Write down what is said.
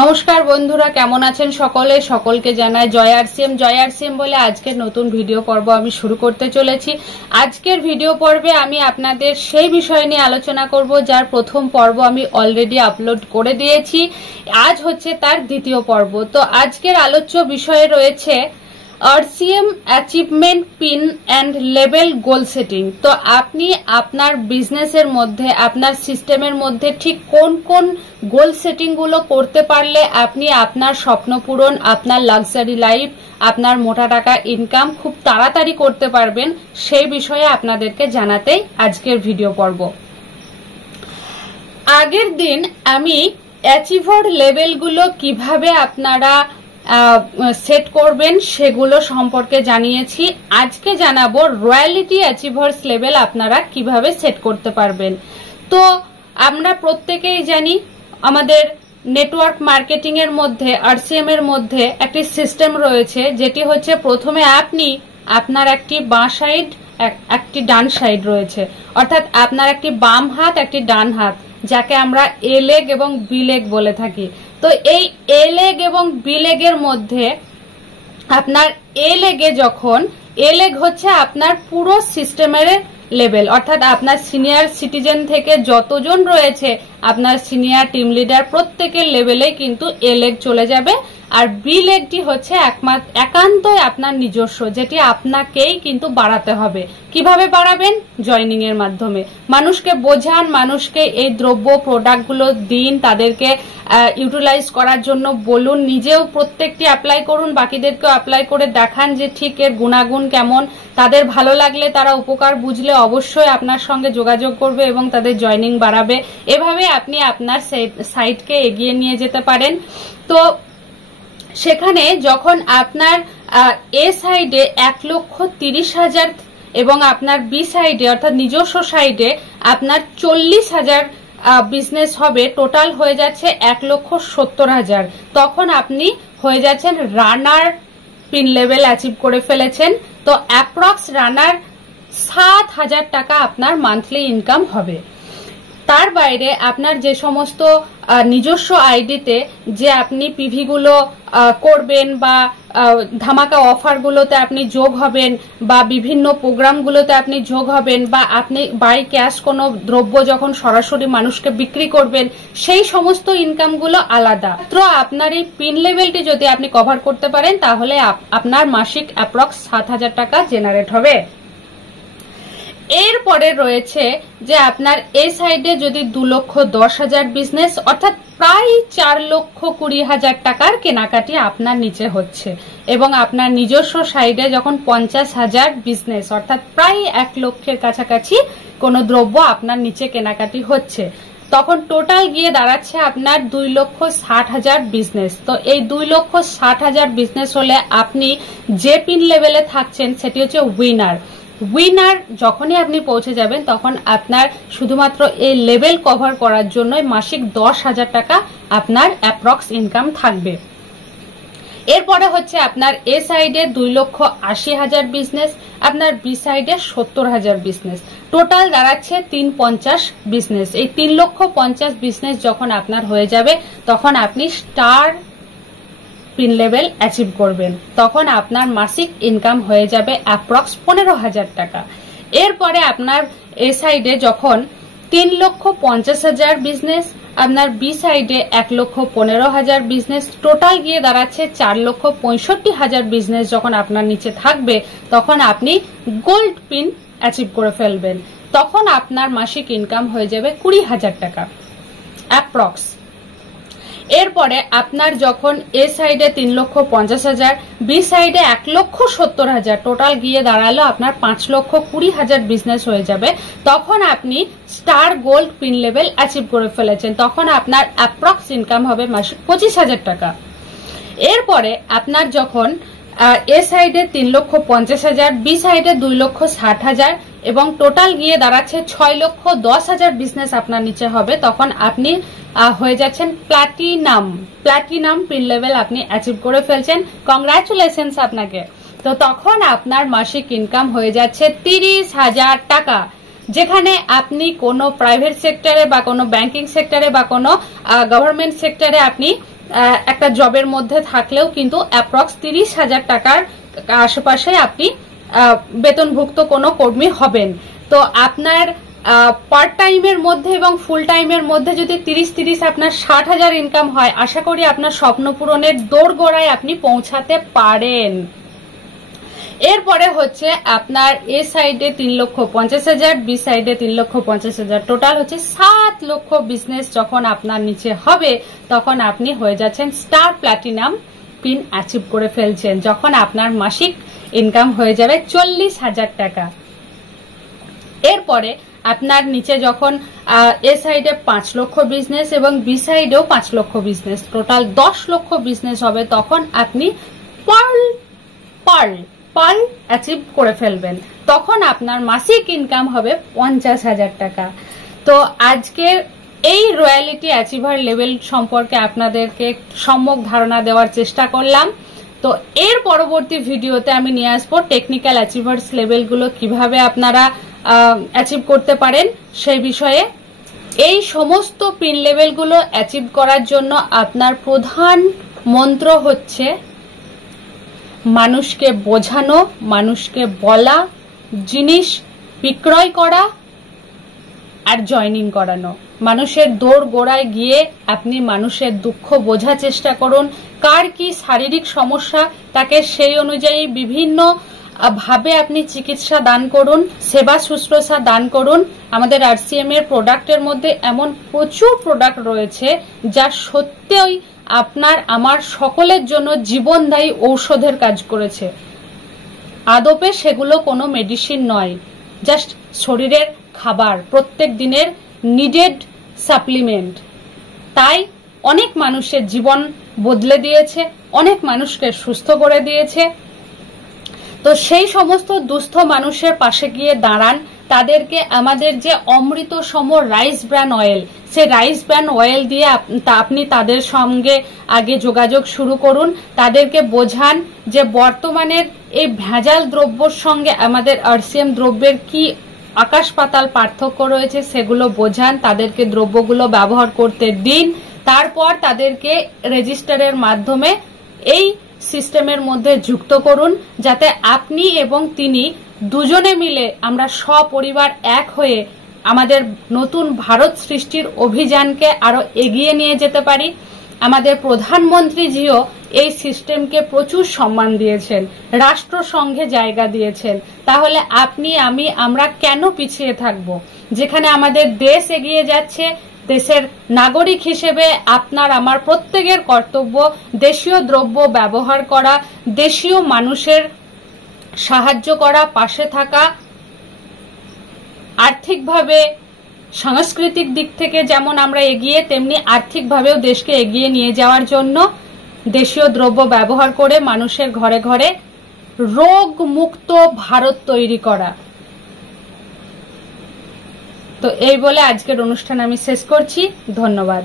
নমস্কার বন্ধুরা, কেমন আছেন সকলে? সকলকে জানাই জয় আরসিএম বলে আজকের নতুন ভিডিও পর্ব আমি শুরু করতে চলেছি। আজকের ভিডিও পর্বে আমি আপনাদের সেই বিষয় নিয়ে আলোচনা করব যার প্রথম পর্ব আমি অলরেডি আপলোড করে দিয়েছি। আজ হচ্ছে তার দ্বিতীয় পর্ব। তো আজকের আলোচ্য বিষয়ে রয়েছে RCM achievement pin and level goal setting. তো আপনি আপনার বিজনেসের মধ্যে, আপনার সিস্টেমের মধ্যে ঠিক কোন কোন গোল সেটিং গুলো করতে পারলে আপনি আপনার স্বপ্ন পূরণ, আপনার লাক্সারি লাইফ, আপনার মোটা টাকা ইনকাম খুব তাড়াতাড়ি করতে পারবেন, সেই বিষয়ে আপনাদেরকে জানাতেই আজকের ভিডিও পর্ব। আগের দিন আমি অ্যাচিভার লেভেলগুলো কিভাবে আপনারা সেট করবেন সেগুলো সম্পর্কে জানিয়েছি। আজকে জানাবো রয়্যালিটি অ্যাচিভার্স লেভেল আপনারা কিভাবে সেট করতে পারবেন। তো আমরা প্রত্যেকেই জানি আমাদের নেটওয়ার্ক মার্কেটিং এর মধ্যে, আরসিএম এর মধ্যে একটি সিস্টেম রয়েছে, যেটি হচ্ছে প্রথমে আপনি আপনার একটি বাঁ সাইড, একটি ডান সাইড রয়েছে, অর্থাৎ আপনার একটি বাম হাত, একটি ডান হাত, যাকে আমরা এ লেগ এবং বি লেগ বলে থাকি। তো এই এ লেগ এবং বি লেগের মধ্যে আপনার এ লেগে যখন, এ লেগ হচ্ছে আপনার পুরো সিস্টেমের লেভেল, অর্থাৎ আপনার সিনিয়র সিটিজেন থেকে যতজন রয়েছে, আপনার সিনিয়র টিম লিডার প্রত্যেকের লেভেলে কিন্তু এ লেগ চলে যাবে। আর বি লেগটি হচ্ছে একান্তই আপনার নিজস্ব, যেটি আপনাকেই কিন্তু বাড়াতে হবে। কিভাবে বাড়াবেন? জয়নিং এর মাধ্যমে। মানুষকে বোঝান, মানুষকে এই দ্রব্য প্রোডাক্টগুলো দিন, তাদেরকে ইউটিলাইজ করার জন্য বলুন, নিজেও প্রত্যেকটি অ্যাপ্লাই করুন, বাকিদেরকেও অ্যাপ্লাই করে দেখান যে ঠিক এর গুণাগুণ কেমন। তাদের ভালো লাগলে, তারা উপকার বুঝলে অবশ্যই আপনার সঙ্গে যোগাযোগ করবে এবং তাদের জয়নিং বাড়াবে। এভাবে আপনি আপনার সাইটকে এগিয়ে নিয়ে যেতে পারেন। তো সেখানে যখন আপনার এ সাইডে 1,30,000 এবং আপনার বি সাইডে অর্থাৎ নিজস্ব সাইডে আপনার 40,000 বিজনেস হবে, টোটাল হয়ে যাচ্ছে 1,70,000, তখন আপনি হয়ে যাচ্ছেন রানার পিন লেভেল অ্যাচিভ করে ফেলেছেন। তো অ্যাপ্রক্স রানার 7,000 টাকা আপনার মান্থলি ইনকাম হবে। তার বাইরে আপনার যে সমস্ত নিজস্ব আইডিতে যে আপনি পিভি গুলো করবেন বা ধামাকা অফারগুলোতে আপনি যোগ হবেন বা বিভিন্ন প্রোগ্রামগুলোতে আপনি যোগ হবেন বা আপনি বাই ক্যাশ কোনো দ্রব্য যখন সরাসরি মানুষকে বিক্রি করবেন, সেই সমস্ত ইনকামগুলো আলাদা। তো আপনার এই পিন লেভেলটি যদি আপনি কভার করতে পারেন, তাহলে আপনার মাসিক অ্যাপ্রক্স 7,000 টাকা জেনারেট হবে। এরপরে রয়েছে যে আপনার এই সাইডে যদি 2,10,000 বিজনেস, অর্থাৎ প্রায় 4,20,000 টাকার কেনাকাটি আপনার নিচে হচ্ছে এবং আপনার নিজস্ব সাইডে যখন 50,000 বিজনেস, অর্থাৎ প্রায় 1 লক্ষের কাছাকাছি কোনো দ্রব্য আপনার নিচে কেনাকাটি হচ্ছে, তখন টোটাল গিয়ে দাঁড়াচ্ছে আপনার 2,60,000 বিজনেস। তো এই 2,60,000 বিজনেস হলে আপনি যে পিন লেভেলে থাকছেন সেটি হচ্ছে উইনার। যখনই আপনি পৌঁছে যাবেন তখন আপনার শুধুমাত্র এই লেভেল কভার করার জন্য মাসিক 10,000 টাকা আপনার অ্যাপ্রক্স ইনকাম থাকবে। এরপরে হচ্ছে আপনার এ সাইডে 2,80,000 বিজনেস, আপনার বি সাইডে 70,000 বিজনেস, টোটাল দাঁড়াচ্ছে 350 বিজনেস। এই 3,50,000 বিজনেস যখন আপনার হয়ে যাবে, তখন আপনি স্টার পিন লেভেল অ্যাচিভ করবেন, তখন আপনার মাসিক ইনকাম হয়ে যাবে অ্যাপ্রক্স 15,000 টাকা। এরপরে আপনার এ সাইডে যখন 3,50,000 বিজনেস, আপনার বি সাইডে 1,15,000 বিজনেস, টোটাল গিয়ে দাঁড়াচ্ছে 4,65,000 বিজনেস যখন আপনার নিচে থাকবে, তখন আপনি গোল্ড পিন অ্যাচিভ করে ফেলবেন, তখন আপনার মাসিক ইনকাম হয়ে যাবে 20,000 টাকা অ্যাপ্রক্স। এরপরে আপনার যখন এ সাইডে 3,50,000, বি সাইডে 1,70,000, টোটাল গিয়ে দাঁড়ালো আপনার 5,20,000 বিজনেস হয়ে যাবে, তখন আপনি star gold pin level achieve করে ফেলেছেন, তখন আপনার অ্যাপ্রক্স ইনকাম হবে মাসিক 25,000 টাকা। এরপরে আপনার যখন এ সাইডে 3,50,000, বি সাইডে 2,60,000 এবং টোটাল গিয়ে দাঁড়াচ্ছে 6,10,000 বিজনেস আপনার নিচে হবে, তখন আপনি হয়ে যাচ্ছেন প্ল্যাটিনাম পিন লেভেল আপনি অ্যাচিভ করে ফেলছেন। কংগ্রাচুলেশনস আপনাকে। তো তখন আপনার মাসিক ইনকাম হয়ে যাচ্ছে 30,000 টাকা, যেখানে আপনি কোনো প্রাইভেট সেক্টরে বা কোনো ব্যাংকিং সেক্টরে বা কোনো গভর্নমেন্ট সেক্টরে আপনি একটা জবের মধ্যে থাকলেও কিন্তু অ্যাপ্রক্স 30,000 টাকার আশেপাশে আপনি বেতনভুক্ত কোনো কর্মী হবেন। তো আপনার পার্ট টাইমের মধ্যে এবং ফুল টাইমের মধ্যে যদি 30 আপনার 60,000 ইনকাম হয়, আশা করি আপনার স্বপ্ন পূরণের দোরগোড়ায় আপনি পৌঁছাতে পারেন। এরপরে হচ্ছে আপনার এ সাইডে 3,50,000, বি সাইডে 3,50,000, টোটাল হচ্ছে 7 লক্ষ বিজনেস যখন আপনার নিচে হবে তখন আপনি হয়ে যাচ্ছেন স্টার প্ল্যাটিনাম পিন অ্যাচিভ করে ফেলছেন, যখন আপনার মাসিক ইনকাম হয়ে যাবে 40,000 টাকা। এরপরে আপনার নিচে যখন এ সাইডে 5 লক্ষ বিজনেস এবং বি সাইডেও 5 লক্ষ বিজনেস, টোটাল 10 লক্ষ বিজনেস হবে, তখন আপনি পার্ল অ্যাচিভ করে ফেলবেন, তখন আপনার মাসিক ইনকাম হবে 50,000 টাকা। তো আজকের এই রয়্যালিটি অ্যাচিভার লেভেল সম্পর্কে আপনাদেরকে সম্যক ধারণা দেওয়ার চেষ্টা করলাম। তো এর পরবর্তী ভিডিওতে আমি নিয়ে আসবো টেকনিক্যাল অ্যাচিভার্স লেভেলগুলো কিভাবে আপনারা অ্যাচিভ করতে পারেন সেই বিষয়ে। এই সমস্ত পিন লেভেলগুলো অ্যাচিভ করার জন্য আপনার প্রধান মন্ত্র হচ্ছে মানুষকে বোঝানো, মানুষকে বলা, জিনিস বিক্রয় করা আর জয়নিং করানো। মানুষের দৌড় গোড়ায় গিয়ে আপনি মানুষের দুঃখ বোঝার চেষ্টা করুন, কার কি শারীরিক সমস্যা তাকে সেই অনুযায়ী বিভিন্ন ভাবে আপনি চিকিৎসা দান করুন, সেবা শুশ্রূষা দান করুন। আমাদের RCM এর প্রোডাক্টের মধ্যে এমন প্রচুর প্রোডাক্ট রয়েছে যা সত্যিই আপনার আমার সকলের জন্য জীবনদায়ী ঔষধের কাজ করেছে। আদপে সেগুলো কোনো মেডিসিন নয়, জাস্ট শরীরের খাবার, প্রত্যেক দিনের নিডেড সাপ্লিমেন্ট। তাই অনেক মানুষের জীবন বদলে দিয়েছে, অনেক মানুষকে সুস্থ করে দিয়েছে। তো সেই সমস্ত দুস্থ মানুষের পাশে গিয়ে দাঁড়ান, তাদেরকে আমাদের যে অমৃত সম রাইস ব্র্যান অয়েল, সে রাইস ব্র্যান অয়েল দিয়ে আপনি তাদের সঙ্গে আগে যোগাযোগ শুরু করুন, তাদেরকে বোঝান যে বর্তমানের এই ভেজাল দ্রব্যর সঙ্গে আমাদের RCM দ্রব্যের কি আকাশ পাতাল পার্থক্য রয়েছে, সেগুলো বোঝান, তাদেরকে দ্রব্যগুলো ব্যবহার করতে দিন। তারপর তাদেরকে রেজিস্টারের মাধ্যমে এই সিস্টেমের মধ্যে যুক্ত করুন, যাতে আপনি এবং তিনি দুজনে মিলে আমরা সপরিবার এক হয়ে আমাদের নতুন ভারত সৃষ্টির অভিযানকে আরো এগিয়ে নিয়ে যেতে পারি। আমাদের প্রধানমন্ত্রীজিও এই সিস্টেমকে প্রচুর সম্মান দিয়েছেন, রাষ্ট্রসংঘে জায়গা দিয়েছেন। তাহলে আপনি আমরা কেন পিছিয়ে থাকব? যেখানে আমাদের দেশ এগিয়ে যাচ্ছে, দেশের নাগরিক হিসেবে আপনার আমার প্রত্যেকের কর্তব্য দেশীয় দ্রব্য ব্যবহার করা, দেশীয় মানুষের সাহায্য করা, পাশে থাকা, আর্থিকভাবে সাংস্কৃতিক দিক থেকে যেমন আমরা এগিয়ে, তেমনি আর্থিকভাবেও দেশকে এগিয়ে নিয়ে যাওয়ার জন্য দেশীয় দ্রব্য ব্যবহার করে মানুষের ঘরে ঘরে রোগ মুক্ত ভারত তৈরি করা। তো এই বলে আজকের অনুষ্ঠান আমি শেষ করছি। ধন্যবাদ।